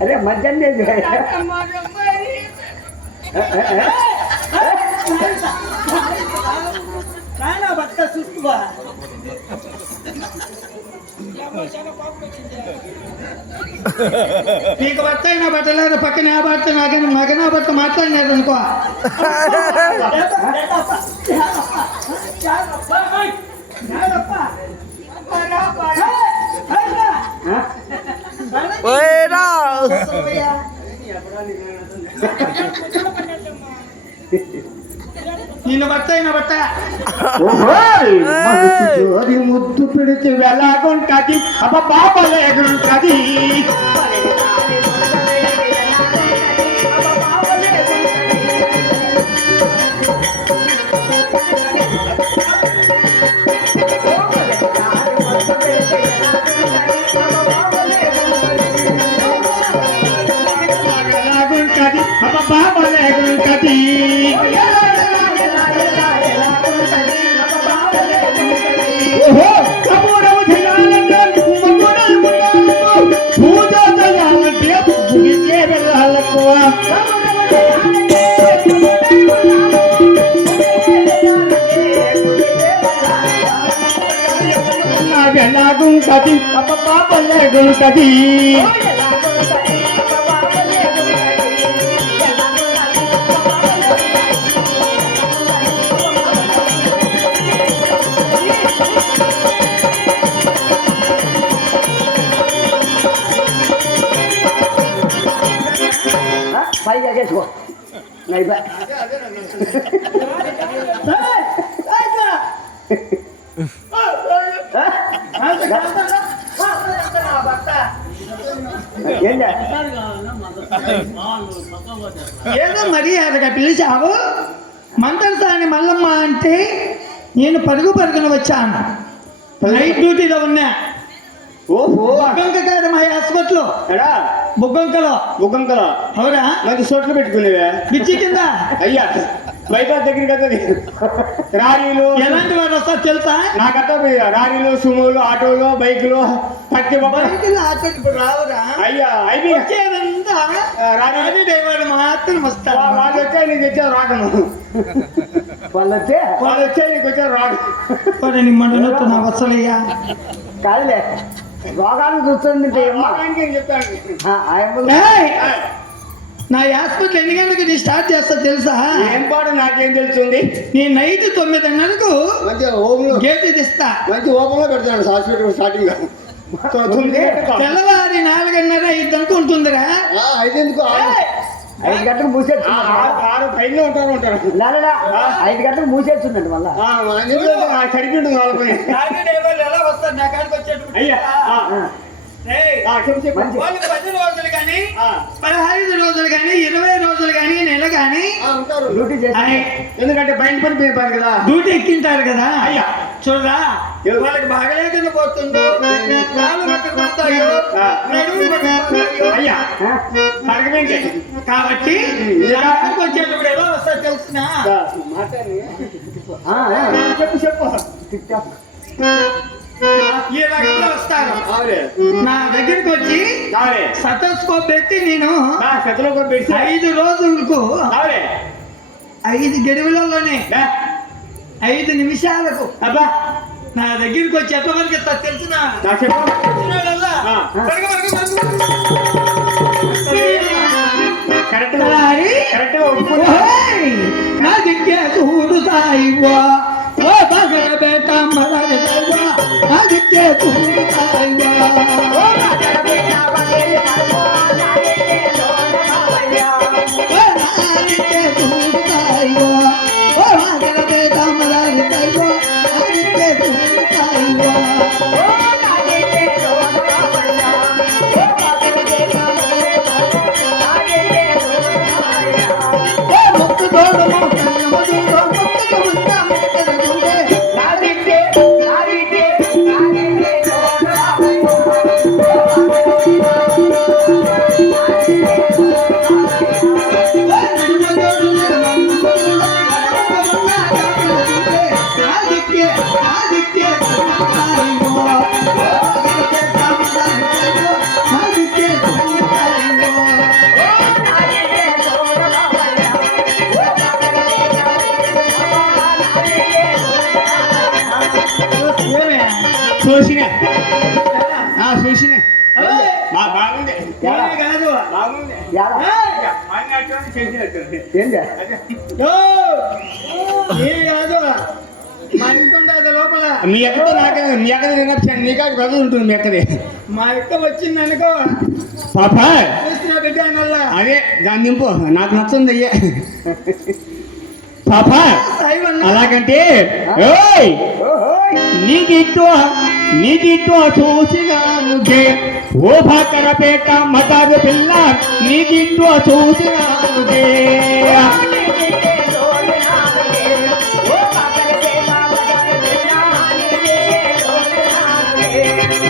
అరే మధ్యాహ్నం భర్త చూసుకో నీకు భర్త అయినా బట్టలేదు పక్కన ఆ భర్త నాకైనా మగనా భర్త మాట్లాడినారు అనుకో నిన్ను భర్త అయినా భర్త ముద్దు పెడితే వెళ్ళాగుంటది అబ్బ పాపలు ఎగురుంటది ఎలాగుంటది అబ్బ పాపలు ఎగురుంటది ఎలాగుంటది అబ్బ పాపలు ఎగురుంటది పైగా చేసుకో ఏదో మర్యాదగా పిలిచావు మందరసాని మల్లమ్మ అంటే నేను పరుగున వచ్చాను నైట్ డ్యూటీలో ఉన్నా ఓహో బుగ్గంక కాదు మా హాస్పిటల్ బుగ్గంకలో అవునా మంచి చోట్లు పెట్టుకునేవే పిచ్చి కింద అయ్యా బైపాస్ దగ్గర కదా రారీలు ఎలాంటి వారు వస్తారు తెలుసా నాకట్ట రారీలు సుమోలు ఆటోలు బైకులు ప్రతి ఆటోలు రావురా అయ్యా అవి వచ్చేదంతా రారీ డ్రైవర్ మాత్రం వస్తారు వాళ్ళు వచ్చా నీకు వచ్చారు రాకను వాళ్ళు వచ్చా నీకు వచ్చారు రాక నిమ్మన్నట్టు నా వసలయ్యా కాదులే రోగాన్ని చూస్తుంది నా హాస్పిటల్ ఎన్ని గంటలకు స్టార్ట్ చేస్తా తెలుసా ఏం పాడు నాకేం తెలుస్తుంది నేను నైట్ 9:30కు మంచిగా ఓపెన్ గేట్ ఇస్తా మంచి ఓపెన్ లో పెడతాను హాస్పిటల్ స్టార్టింగ్ తెల్లవారి 4:30 5 గంటలకు ఉంటుందిరా 5 గంటలకు మూసేస్తుంది 6 పైన ఉంటారు 5 గంటలకు మూసేస్తుందండి మళ్ళా సరిపిండు ఎలా వస్తారు నా కాడికి వచ్చేటప్పుడు అయ్యా 10 రోజులు కానీ 15 రోజులు కానీ 20 రోజులు కానీ నెల కానీ డ్యూటీ చేస్తారు ఎందుకంటే బయట పని పేరు కదా డ్యూటీ ఎక్కింటారు కదా అయ్యా చూడరా వాళ్ళకి బాగలేకుండా పోతుందో అయ్యా కాబట్టి వచ్చేటప్పుడు ఎలా వస్తారు తెలుసునా చెప్పు ఈ రకంగా వస్తారు నా దగ్గరికి వచ్చి సతస్కోప్ పెట్టి నేను 5 రోజులకు 5 గడువులలోనే 5 నిమిషాలకు అబ్బా నా దగ్గరికి వచ్చి ఎంతవరకు ఇస్తా తెలిసిన నా దిక్కే చూడు సాయివా ఓ బగర బేట మరణ సాయివా నా దిక్కే చూడు సాయివా ఓ బగర బేట మరణ సాయివా నా దిక్కే చూడు సాయివా ఓ బగర బేట మరణ సాయివా నా దిక్కే చూడు సాయివా ఓ నా దిక్కే చూడు సాయివా ఓ బగర బేట మరణ సాయివా నా దిక్కే చూడు సాయివా ఓ ముక్కు తోడు మోకన్న మధురో ముక్కు ఉంటా ముక్కు చూడే నా దిక్కే నా దిక్కే చూసిన చూసిన బాగుంది ఏడా? కాదు బాగుంది ఏడా? ఏంది? కాదు మా ఇంత ఉండదు లోపల మీ ఎక్కతో నాకే మీ ఎక్కడ తినొచ్చాను నీకా గది ఉంటుంది మీ ఎక్కడే మా ఇక్క వచ్చింది అనుకో పాప బిడ్డ అన్నల్లా అదే దాన్ని నింపు నాకు నచ్చింది అయ్యే పాప అలాగంటే ఓయ్ ఓహోయ్. నీకిట్టు చూసినానుగే ఓ భాకరపేట మతాదు పిల్ల నీకిట్టు చూసినానుగే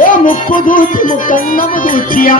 ఓ ముక్కు దూచి ముక్కన్నము దూచియా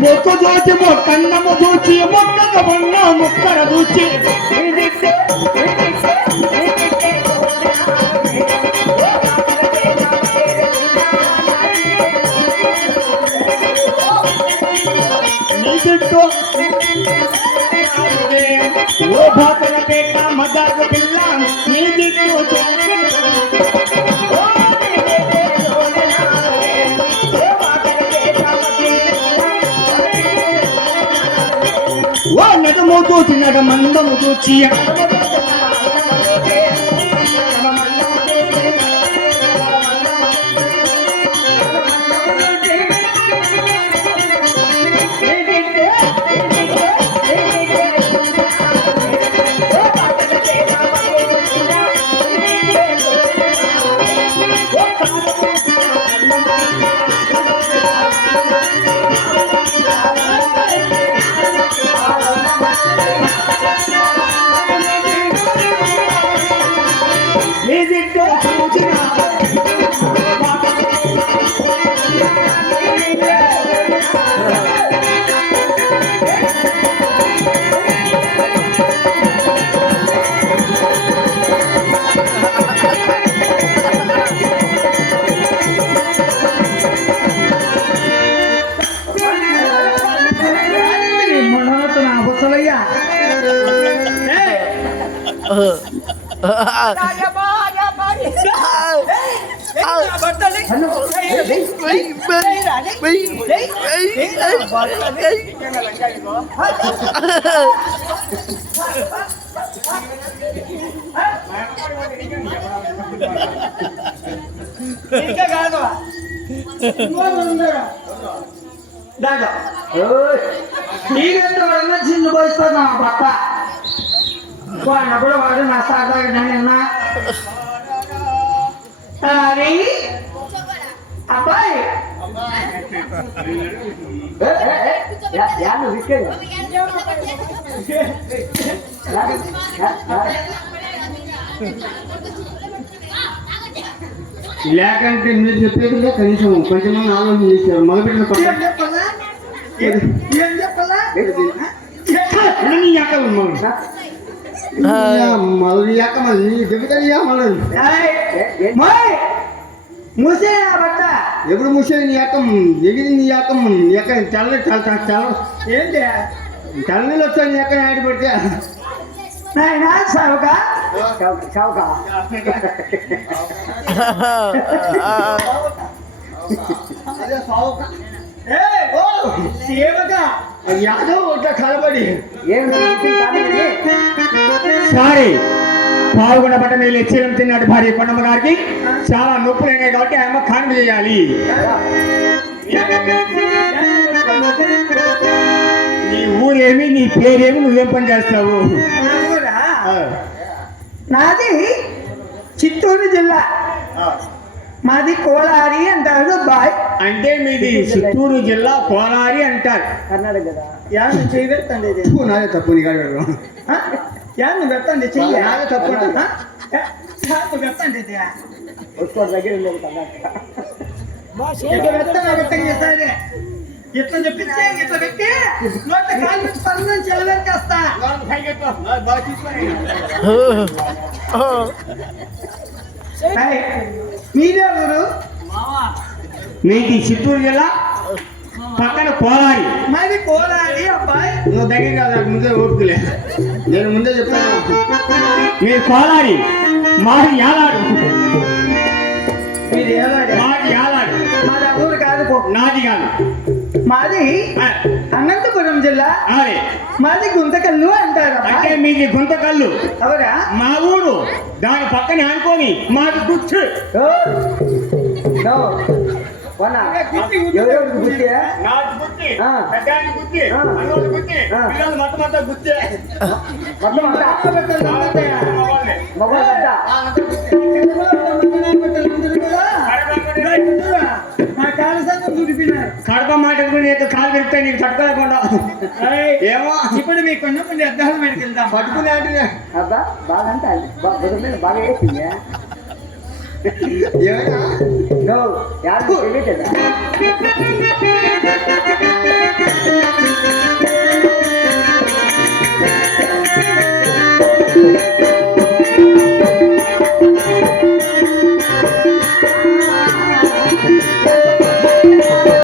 ముక్కు దూచి ముక్కన్నము దూచి ముక్కక బొన్న ముక్కర దూచి నీకిట్టు ఓ భాకరపేట మతాదు పిల్ల నీకిట్టు ఓ నడుము దూచి నడమందము దూచి కాదు దాదా ఓయ్. నీకెంతవరన్నా చిన్న పోయిస్తాడు నా పక్క వాడినప్పుడు వాడు నా సాధారణ నిన్న అది అబ్బాయి యాను విసికేది. లేకంటే మీరు చెప్పేది కనీసం కొంచెం ఆలోచన చేశారు మొదలుపెట్టిన ఏం చెప్పాలా ఏం చెప్పాలా నీ ఎక్కలు మళ్ళీ ఎక్క మళ్ళీ చెబుతాయ్యా మళ్ళీ మూసే నా బట్ట ఎప్పుడు మూసేది నీ ఎక్కం ఎగిరి నీ ఎక్కం ఎక్క చల్ల ఏంటి చల్లనీళ్ళు వచ్చాయి నీ ఎక్కడ ఆడి పడితే నాయనా సావుకా చౌక సేవగా యాదో ఒకట కలబడి ఏం సారీ పాల్గొండ పట్ట మీద లెచ్చడం తిన్నాడు భార్య కొండమ్మ గారికి చాలా నొప్పులు అయినాయి కాబట్టి ఆమె ఖాన్ చేయాలి. నీ ఊరేమి నీ పేరేమి నువ్వేం పని చేస్తావు? నాది చిత్తూరు జిల్లా మాది కోలారి అంటారు బాయ్ అంటే మీది చిత్తూరు జిల్లా కోలారి అంటారు. కర్ణాటక కదా. యాను చెయ్యి పెట్టండి ఇది నాదే తప్పు నీ కాదు యాను పెట్టండి చెయ్యి నాదే తప్పు యాను పెట్టండి ఇది వసుకో దగ్గర ఉండేది కర్ణాటక. ఇట్లా పెట్టండి సరే ఇట్లా చెప్పించే ఇట్లా పెట్టి నోట కాలు నుంచి పనులు నుంచి ఎలవెక్కేస్తా మీదే ఊరు మీది చిత్తూరు జిల్లా పక్కన కోలారి. మాది కోలారి అబ్బాయి నువ్వు దగ్గర కాదు ముందే ఓపుకులే నేను ముందే చెప్తాను. మీరు కోలారి మాది యాలాడు మీరు ఏలాడు మాది యాలాడు మాది ఊరు కాదు పో. నాది కాదు మాది ఆ, అనంతపురం జిల్లా అదే మాది గుంతకల్లు అంటారు అంటే మీది గుంతకల్లు అవరా మా ఊరు దాని పక్కనే అనుకోని మాది గుచ్చు ఎవరెవరికి గుర్తే నాది గుత్తి ఆ. పెద్దానికి గుత్తి ఆ. అన్నోళ్ళకి గుత్తి ఆ. పిల్లలు మొత్తం గుత్తే మొత్తం అంతా మగవాళ్ళ మా కాలు సంగం చూపినారు కడప మాట నీకు కాలు పెడితే నీకు తట్టుకోలేకుండా ఏమో ఇప్పుడు మీ కొండ మంది అద్దాలు మీదకి వెళ్దాం పట్టుకునే అంటే అబ్బా బాగా అంటే బుధ మీద బాగా వేసింది ఏమైనా యారు తెలియదా